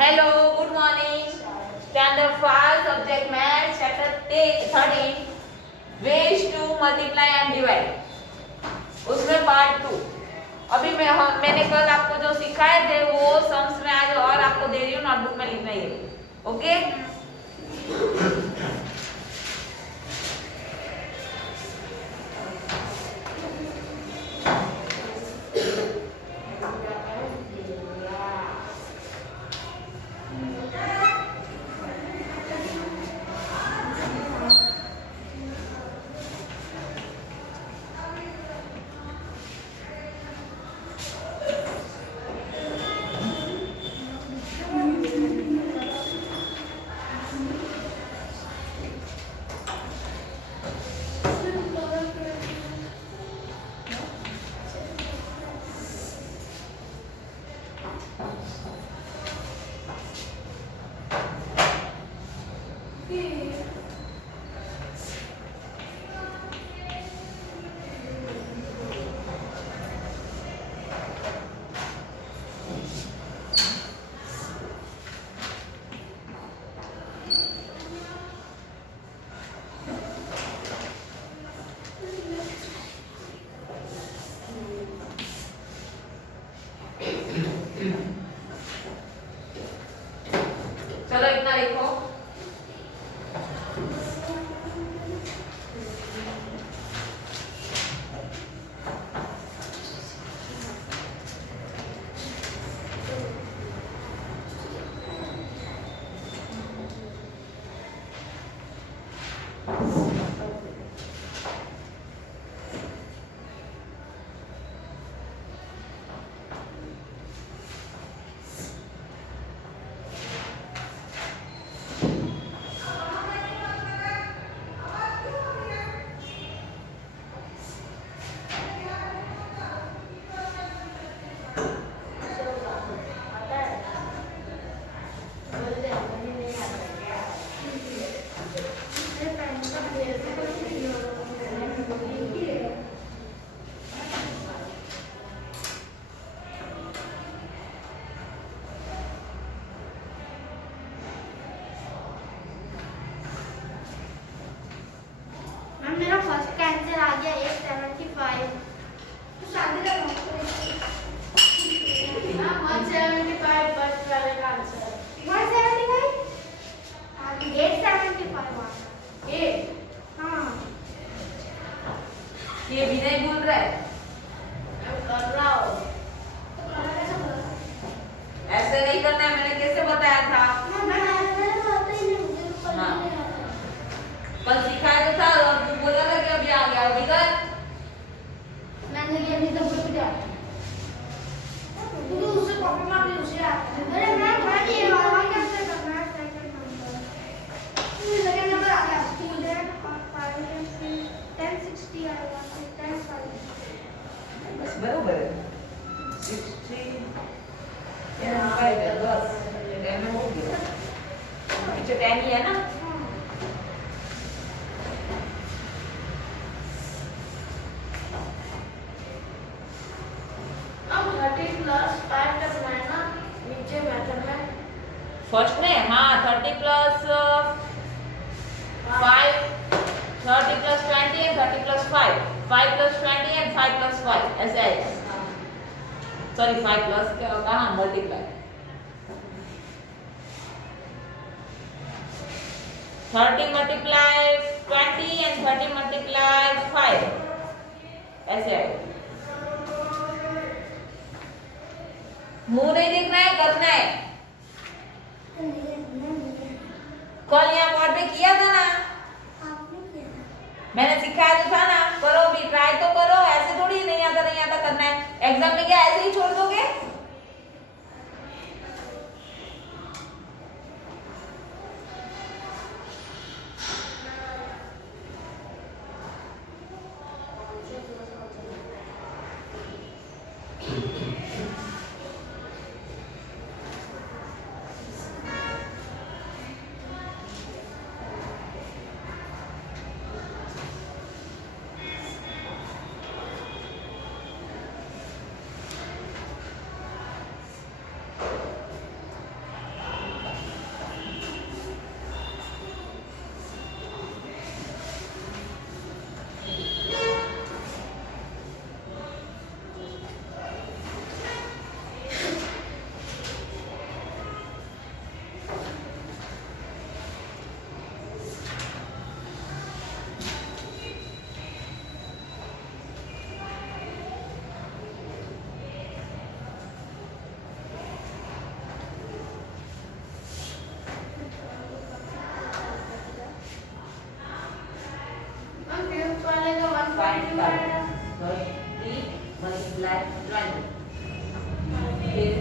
Hello, good morning. Standard 5 subject math chapter 13 ways to multiply and divide उसमें part 2। अभी मैंने कल आपको जो सिखाए थे वो सम्स में आज और आपको दे रही हूँ, नोटबुक में लिखना है। ओके चलो इतना लिखो। मेरा फर्स्ट का आंसर आ गया 875। तो शादी का हां 175 फर्स्ट वाले का आंसर 175 875 8 हां ये विनय बोल रहा है, मैं कर रहा हूं। ऐसे नहीं करना है, मैंने कैसे बताया था। कल सिखाया तो था और तू बोला था कि अभी आ गया, अभी कर। मैंने ये नहीं तो बोल दिया तू उससे कॉपी मार के उसे अरे मैं ये वाला कैसे करना है सेकंड नंबर आ गया स्कूल है 1060 आएगा 10 बस बरोबर है 60 या 10 में हो गया, पीछे 10 ही है ना। फर्स्ट में हाँ 30 plus 5 30 plus 20 and 30 plus 5 5 plus 20 and 5 plus 5 ऐसे है। सॉरी 5 प्लस क्या होगा, हाँ मल्टीप्लाई 30 मल्टीप्लाई 20 एंड 30 मल्टीप्लाई 5 ऐसे है। मुंह नहीं देखना है, करना है। कल यहाँ बोर्ड पे किया था ना, मैंने सिखाया तो था ना, करो भी, ट्राई तो करो, ऐसे थोड़ी नहीं आता करना है। एग्जाम में क्या ऐसे ही छोड़ दोगे? 30 मल्टीप्लाई 20। फिर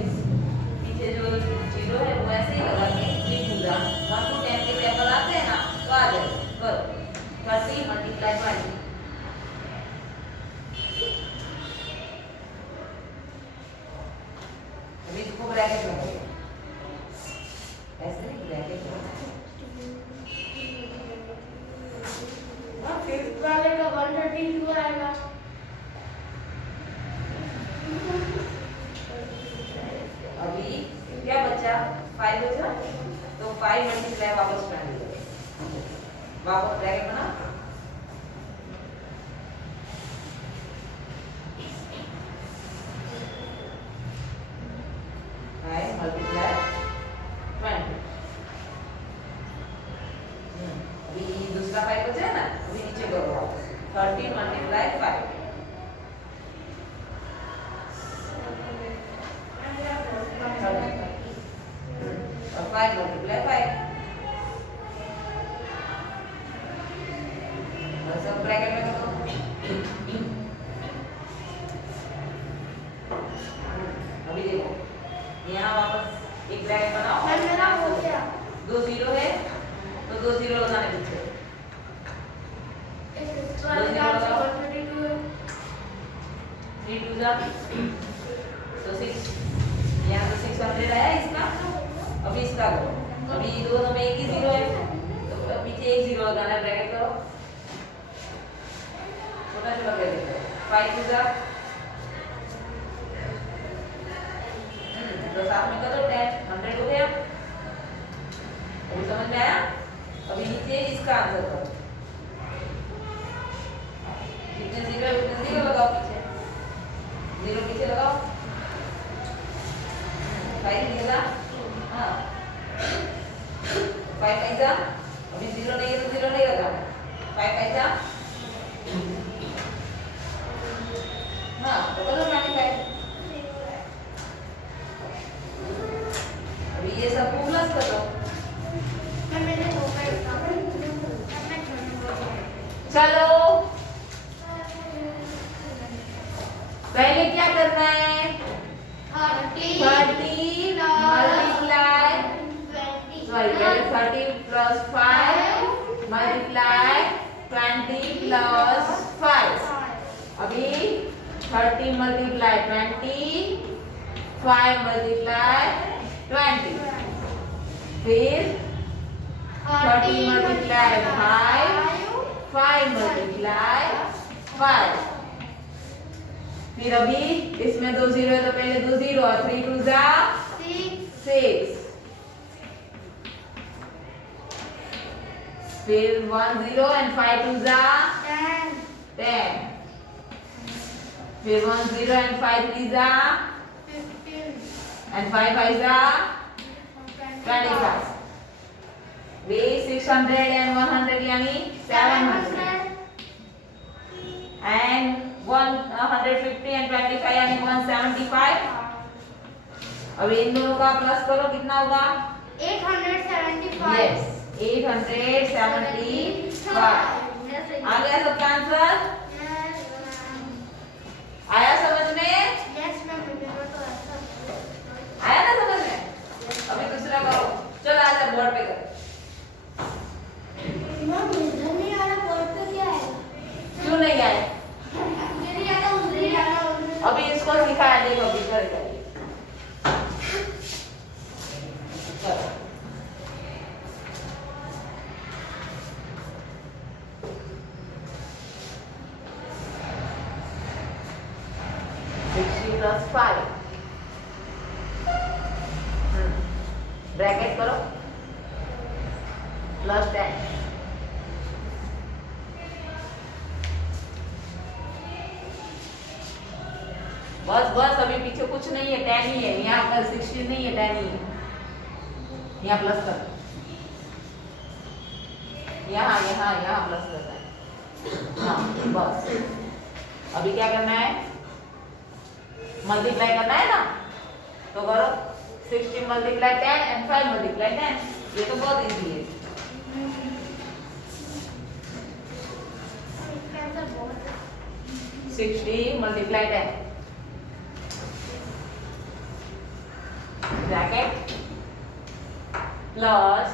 पीछे जो जीरो है वो ऐसे ही लगा के 3 पूरा 1 to 10 के टेबल आते हैं ना तो आ जाए। करो 30 मल्टीप्लाई 20। अभी इसको ब्रैकेट लगाओ, ऐसे नहीं ब्रैकेट लगाओ। फिफ्थ वाले का 132 आएगा। अभी क्या बचा 5 बचा तो 5 मल्टीप्लाई वापस कर दो, वापस ब्रैकेट बना। मल्टीप्लाई 20। अभी दूसरा 5 बचा है ना, अभी नीचे करो वापस 30 मल्टीप्लाई 5। और 5 मल्टीप्लाई 5 और सब ब्रैकेट में करो। अभी देखो यहाँ वापस एक ब्रैकेट बनाओ। मेरा हो गया। 2 जीरो है तो 2 जीरो लगाने पीछे। इस वाले का 132 है। 3 2 जा तो 6, यहाँ तो 600 आया इसका। अभी इसका करो, अभी दोनों में एक ही जीरो है तो पीछे एक जीरो लगाना है, ब्रैकेट करो, छोटा छोटा ब्रैकेट करो। 5 2 जा तो साथ में करो 10 100 हो गया। अभी समझ में आया? अभी नीचे इसका आंसर करो, कितने जीरो है उतने जीरो लगाओ पीछे, जीरो पीछे लगाओ। 5 निकला, हाँ 5 पैसा, अभी जीरो नहीं है तो जीरो नहीं लगा, 5 पैसा, हाँ तो करो 25। अभी ये सब को प्लस करो। मैंने हो गया। चलो पहले क्या करना है? 30 मल्टीप्लाई 30 प्लस 5 मल्टीप्लाई 20 प्लस 5। अभी 30 मल्टीप्लाई 20 5 मल्टीप्लाई 20। फिर 30 मल्टीप्लाई 5 5 मल्टीप्लाई 5। फिर अभी इसमें 2 जीरो है तो पहले 2 जीरो और 3 2 जा 6। फिर 1 0 and 5 2 जा 10। फिर 1 0 and 5 3 जा 15 and 5 5 जा 25। वे 600 and 100 यानी 700 and 150 and 25 यानी 175। अब इन दोनों का प्लस करो, कितना होगा? 875। यस 875। आ गया सबका आंसर? आया समझ में? आया ना समझ में? अभी दूसरा करो, चलो आजा बोर्ड पे करो। क्यों नहीं आए? अभी इसको सिखाया, देखो अभी करेगा ये। चलो 60 plus 5 ब्रैकेट करो प्लस 10। बस बस अभी पीछे कुछ नहीं है, 10 ही है यहाँ पर, 16 नहीं है, 10 ही है। यहाँ प्लस कर, यहाँ यहाँ यहाँ प्लस करना है। हाँ बस अभी क्या करना है? मल्टीप्लाई करना है ना, तो करो 16 मल्टीप्लाई 10 and 5 मल्टीप्लाई 10। ये तो बहुत इजी है। 60 multiply 10 bracket plus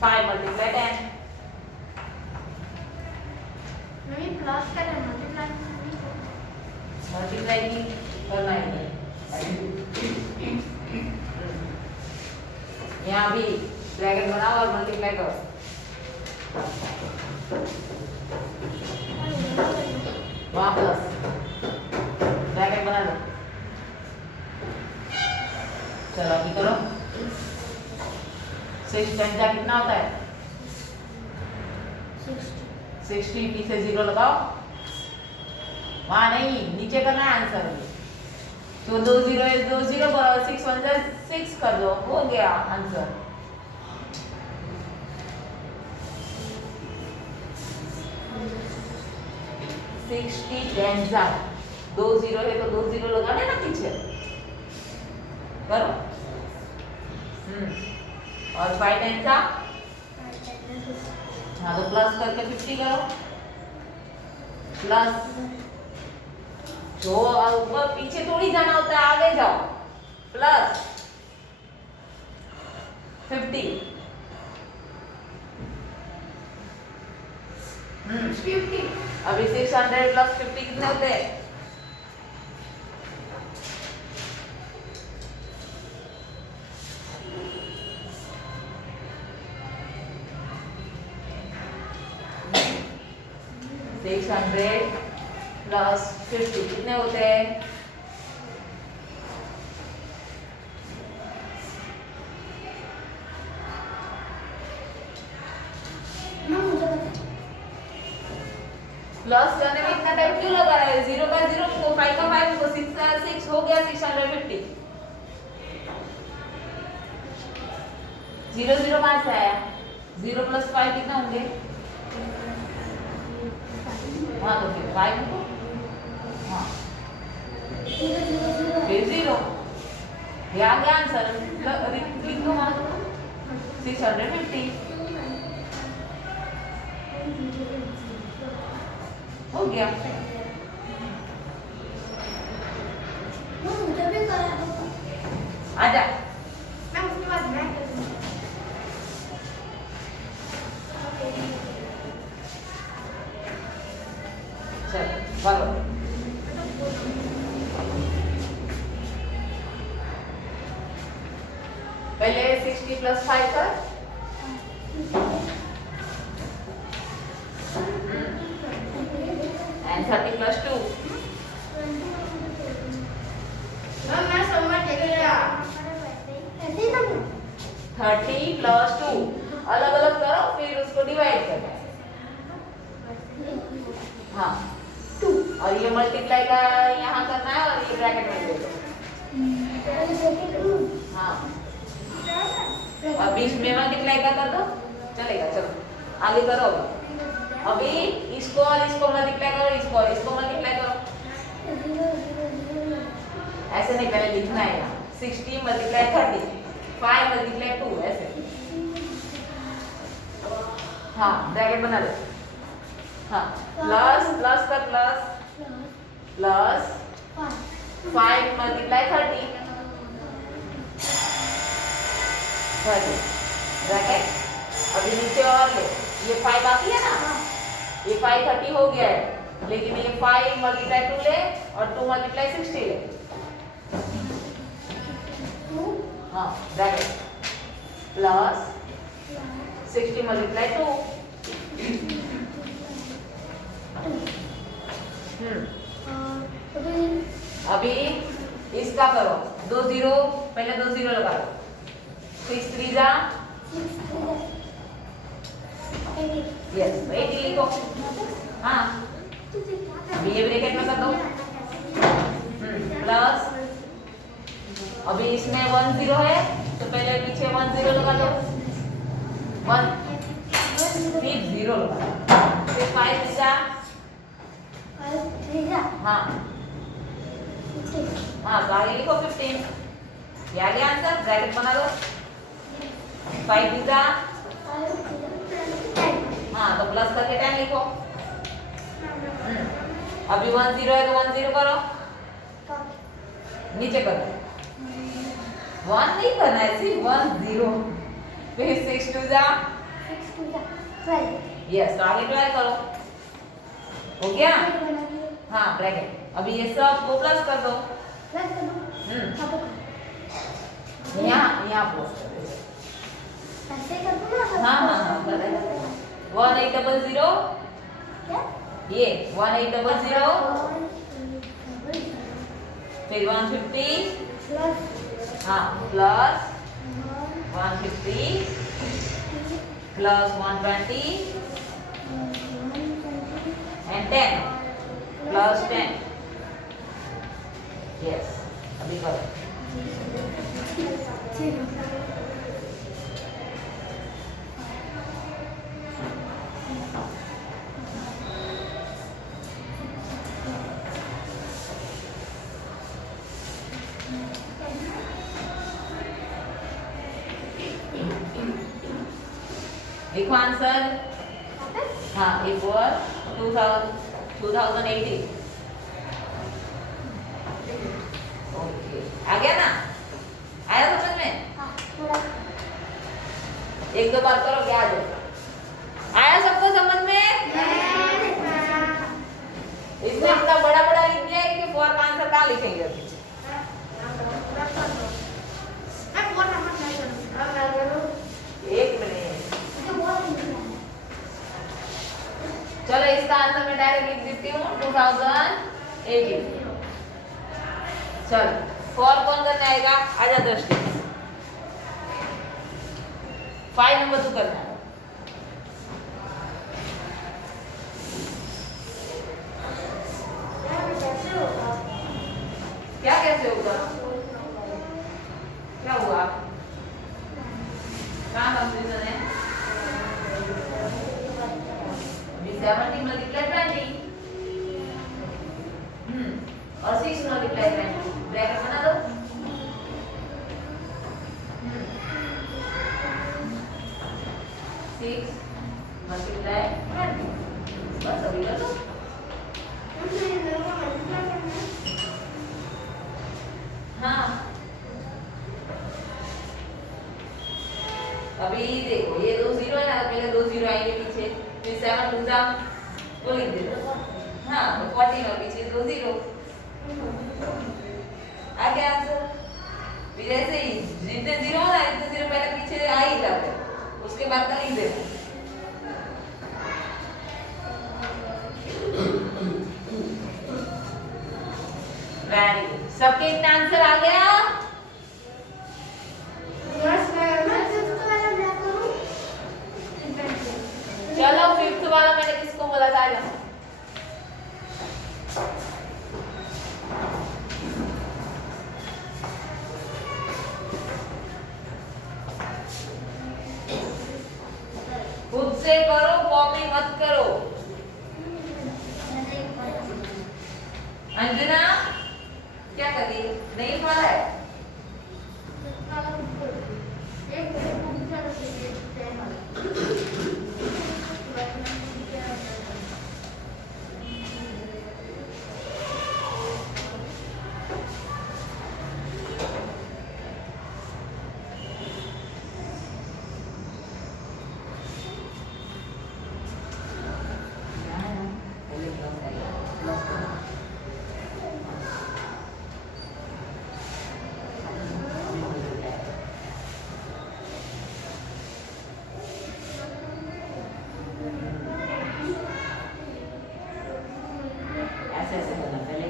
5 multiply 10 mummy plus का है मल्टीप्लाई multiply की करना है यहाँ भी ब्रैकेट बनाओ और मल्टीप्लाई करो वहाँ प्लस ब्रैकेट बना दो चलो अभी करो 6 टाइम्स जा कितना होता है 60 पीछे 0 लगाओ वहाँ नहीं नीचे करना है आंसर तो 2 0 है 2 0 6 1 6 कर दो हो गया आंसर सिक्सटी टेन जा 2 0 है तो 2 0 लगाने ना पीछे करो और 5 टेन जा हाँ तो प्लस करके 50 करो प्लस जो ऊपर पीछे थोड़ी जाना होता है आगे जाओ प्लस 50 50 अभी 600 प्लस 50 कितने होते हैं सिक्स हंड्रेड प्लस 50 कितने होते हैं प्लस करने में इतना टाइम क्यों लगा रहा है 0 का 0 को 5 का 5 को 6 का 6 हो गया 650 0 0 कहाँ से आया 0 प्लस 5 कितना होंगे हाँ तो फिर 5 को हाँ फिर 0 ये आ गया आंसर लिख दो वहाँ 650 हो गया मुझे भी करा आजा मैं उसके बाद मैं करूँगी चल बोलो पहले 60 प्लस 5 कर and 30 plus 2 मैं समझ गया ऐसे ही ना 30 प्लस 2 अलग अलग करो फिर उसको डिवाइड करो हाँ 2 और ये मल्टीप्लाई का यहाँ करना है और ये ब्रैकेट में दे दो हाँ और बीच में मल्टीप्लाई का कर दो चलेगा चलो आगे करो अभी इसको और इसको मल्टीप्लाई करो इसको और इसको मल्टीप्लाई करो ऐसे नहीं पहले लिखना है यहाँ 60 मल्टीप्लाई 30 5 मल्टीप्लाई 2 ऐसे हाँ ब्रैकेट बना दो हाँ प्लस प्लस का प्लस 5 मल्टीप्लाई 30 ब्रैकेट अभी नीचे और ले ये 5 बाकी है ना ये 5 30 हो गया है लेकिन ये 5 मल्टीप्लाई 2 ले और 2 मल्टीप्लाई 60 ले हाँ ब्रैकेट प्लस 60 मल्टीप्लाई 2 अभी इसका करो 2 0 पहले 2 0 लगा दो 6 3 जा यस 80 लिखो हाँ ये ब्रैकेट में कर दो प्लस अभी इसमें 1 0 है तो पहले पीछे 1 0 लगा दो 1 फिर 0 लगा दो फिर 5 जा हाँ हाँ तो आगे लिखो 15 ये आ गया आंसर ब्रैकेट बना दो 5 जा हाँ तो प्लस करके 10 लिखो अभी 1 0 है तो 1 0 करो, नीचे करो, 1 नहीं करना है, सिर्फ 1 0। फिर 6 2 जा 12 यस, तो आगे ट्राई करो, हो गया। हाँ ब्रैकेट, अभी ये सब को प्लस कर दो, यहाँ प्लस कर दो। ऐसे कर दो ना। हाँ कर दे। 1800 क्या? ये 1800 फिर 150 प्लस हाँ plus 150 plus 120 and 10 plus 10 yes अभी करो लिखो आंसर। हाँ it was 2018 ओके आ गया ना, आया समझ में? एक दो बार करो क्या आ जाएगा, आया सबको समझ में? इसमें इतना बड़ा बड़ा लिख दिया है कि 4 का आंसर कहाँ लिखेंगे अभी? एक मिनट, चलो इसका आंसर मैं डायरेक्ट लिख देती हूँ 2018। चलो 4 कौन करने आएगा, आजा दृष्टि। 5 नंबर तू करना है। क्या कैसे होगा, क्या हुआ, कहाँ कंफ्यूजन है? 70 मल्टीप्लाई 20 और 6 मल्टीप्लाई 20 ब्रैकेट बना दो। 6 मल्टीप्लाई 20 बस अभी कर दो। हाँ अभी देखो ये 2 0 है ना, पहले 2 0 आएंगे पीछे, फिर 7 2 जा वो लिख दो। हाँ तो 14 और पीछे 2 0 आ गया आंसर। फिर ऐसे ही जितने 0 ना इतने 0 पहले पीछे आ ही जाते, उसके बाद का लिख देना। वेरी सबके इतना आंसर आ गया। चलो 5th वाला मैंने किसको बोला था, आजा। खुद से करो, कॉपी मत करो। अंजना क्या कर रही है, नहीं पढ़ा है?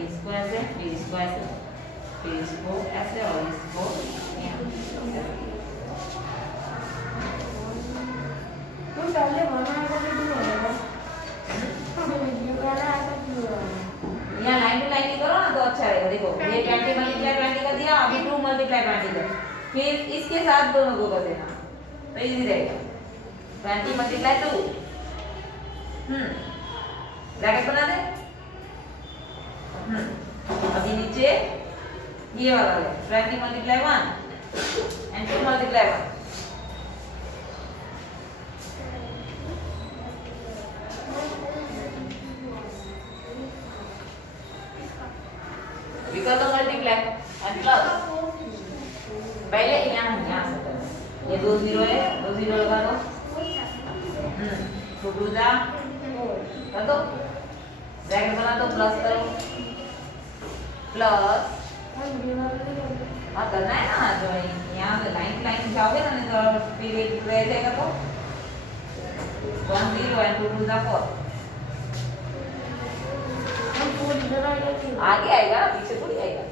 इसको ऐसे, फिर इसको ऐसे और इसको पहले बनाया यहाँ लाइन टू लाइन करो ना तो अच्छा रहेगा। देखो ये 20 मल्टीप्लाई 20 कर दिया, अभी 2 मल्टीप्लाई 20 कर, फिर इसके साथ दोनों को कर देना तो इजी रहेगा। 20 मल्टीप्लाई 2 ब्रैकेट बना दे। अभी नीचे ये वाला है 20 मल्टीप्लाई 1 एंड 2 मल्टीप्लाई 1। यहाँ से करना है। ये 2 0 है, 2 0 लगा दो। 2 2 जा कर दो, ब्रैकेट बना दो, प्लस करो, प्लस हाँ करना है ना, जो यहाँ से लाइन लाइन जाओगे ना, नहीं तो फिर एक रह जाएगा। तो 1 0 and 2 2 जा 4 आगे आएगा, पीछे थोड़ी आएगा।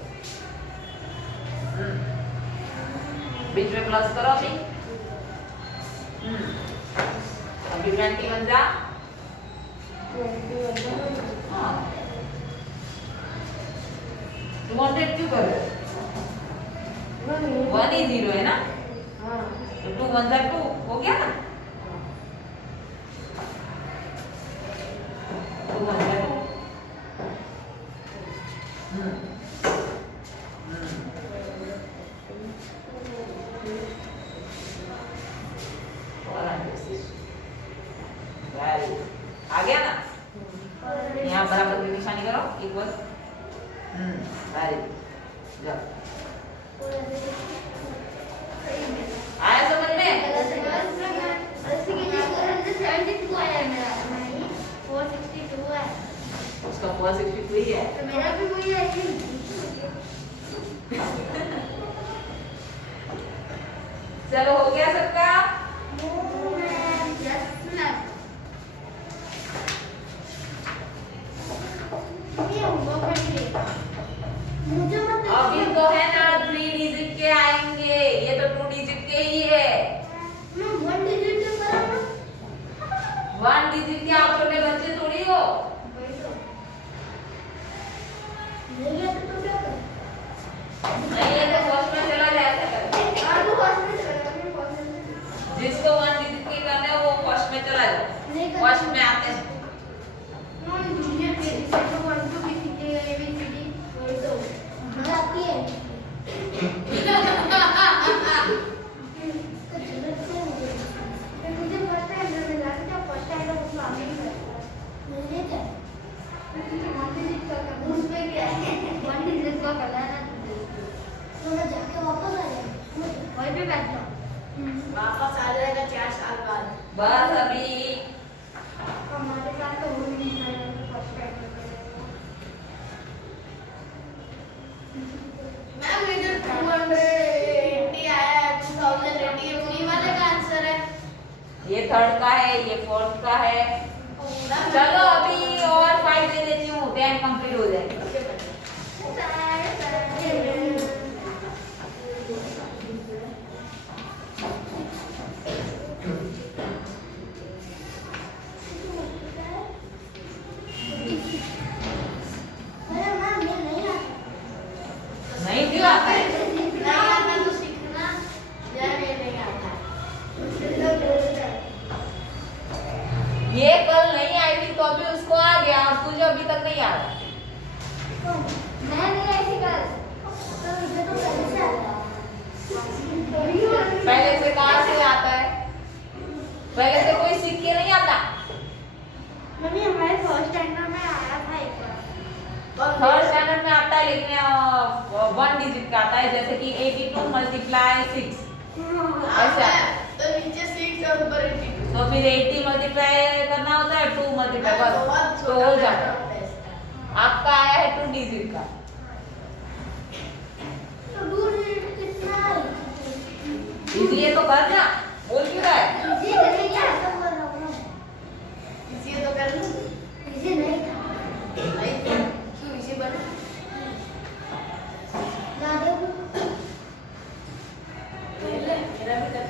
बीच में प्लस करो अभी। अभी 21 जा। हाँ 200 क्यों कर रहे हो? 1 ही 0 है ना, तो 2 1 जा 2 हो गया ना, 2 1 जा 2। आ गया ना, यहाँ बराबर की निशानी करो, इक्वल। वेरी गुड, आया समझ में? उसका 462 ही है, तो मेरा भी वही है। चलो हो गया सबका। अभी तो है ना 3 डिजिट के आएंगे, ये तो 2 डिजिट के ही है। 1 डिजिट के आप छोटे बच्चे थोड़ी हो। नहीं ये तो फर्स्ट में चला जाता है, जिसको 1 डिजिट के करना है वो फर्स्ट में चला जाए, फर्स्ट में आते हैं। वापस आ जाएगा 4 साल बाद। बस अभी हमारे साथ तो वो नहीं है, फर्स्ट टाइम मैम इधर 280 आया है, 2080 ये उन्हीं वाले का आंसर है। ये थर्ड का है, ये फोर्थ का है। चलो अभी और 5 दे देती हूँ, 10 कंप्लीट हो जाएगा। नहीं क्यों आता है? नहीं आता तो सीखना, नहीं आता। ये कल नहीं आई थी तो अभी उसको आ गया, और तुझे अभी तक नहीं आ रहा। मैं नहीं आई थी कल, तो मुझे तो पहले से आता है। पहले से कहाँ से आता है? पहले से कोई सीख के नहीं आता। मम्मी हमारे फर्स्ट स्टैंडर्ड में आया था एक बार। थर्ड स्टैंडर्ड में आता है, लेकिन 1 डिजिट का आता है, जैसे कि 82 मल्टीप्लाई 6 ऐसा। तो नीचे 6 और ऊपर 82। तो फिर 80 मल्टीप्लाई करना होता है, 2 मल्टीप्लाई बस तो हो जाता है। आपका आया है 2 डिजिट का। तो 2 डिजिट कितना है? इसलिए तो कर ना, बोल क्यों रहा है? इजी नहीं क्या ऐसा बोल रहा हूं ना। इजी तो कर लूं। इजी नहीं था। नहीं था। क्यों इजी बना? ना दे। मेरा भी कर